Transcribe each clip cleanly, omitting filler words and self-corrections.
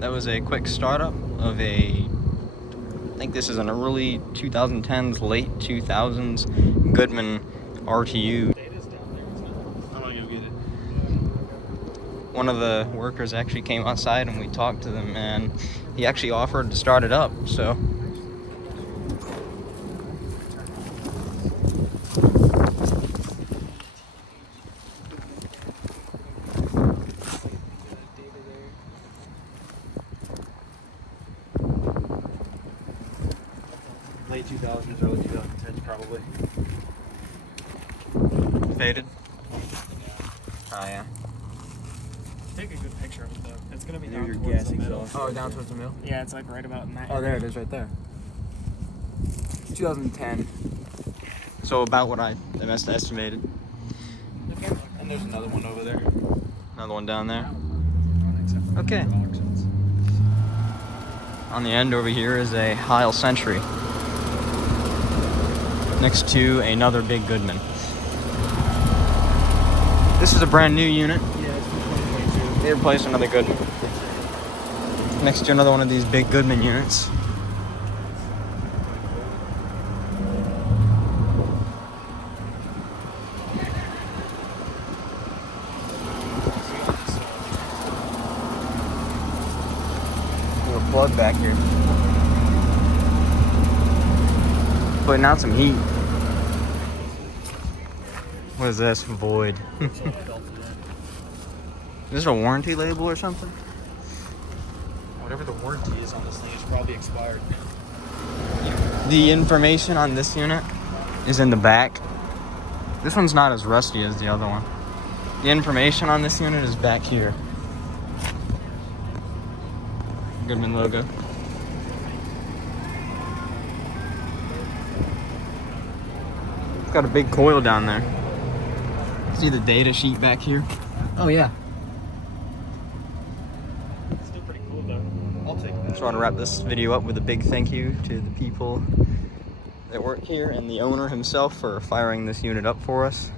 that was a quick startup of I think this is an early 2010s, late 2000s Goodman RTU. One of the workers actually came outside and we talked to them, and he actually offered to start it up, so. Late 2000s, early 2010s, probably. Faded? Oh, yeah. Take a good picture of it, though. It's going to be There's down your towards gas the middle. exhaust. Oh, down towards the middle? Yeah, it's like right about in that Oh, there area. it is right there. 2010. So about what I estimated. Okay. And there's another one over there. Another one down there. Okay. On the end over here is a Heil Sentry, next to another big Goodman. This is a brand new unit. Yeah, it's from 2022. They replaced another Goodman. Next to another one of these big Goodman units. There's a plug back here. Putting out some heat. What is this? Void. Is this a warranty label or something? Whatever the warranty is on this thing is probably expired. The information on this unit is in the back. This one's not as rusty as the other one. The information on this unit is back here. Goodman logo. It's got a big coil down there. See the data sheet back here? Oh yeah. Still pretty cool, though. I'll take that. Just want to wrap this video up with a big thank you to the people that work here and the owner himself for firing this unit up for us.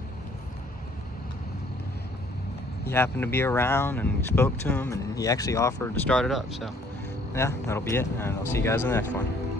He happened to be around and we spoke to him and he actually offered to start it up. So yeah, that'll be it, and I'll see you guys in the next one.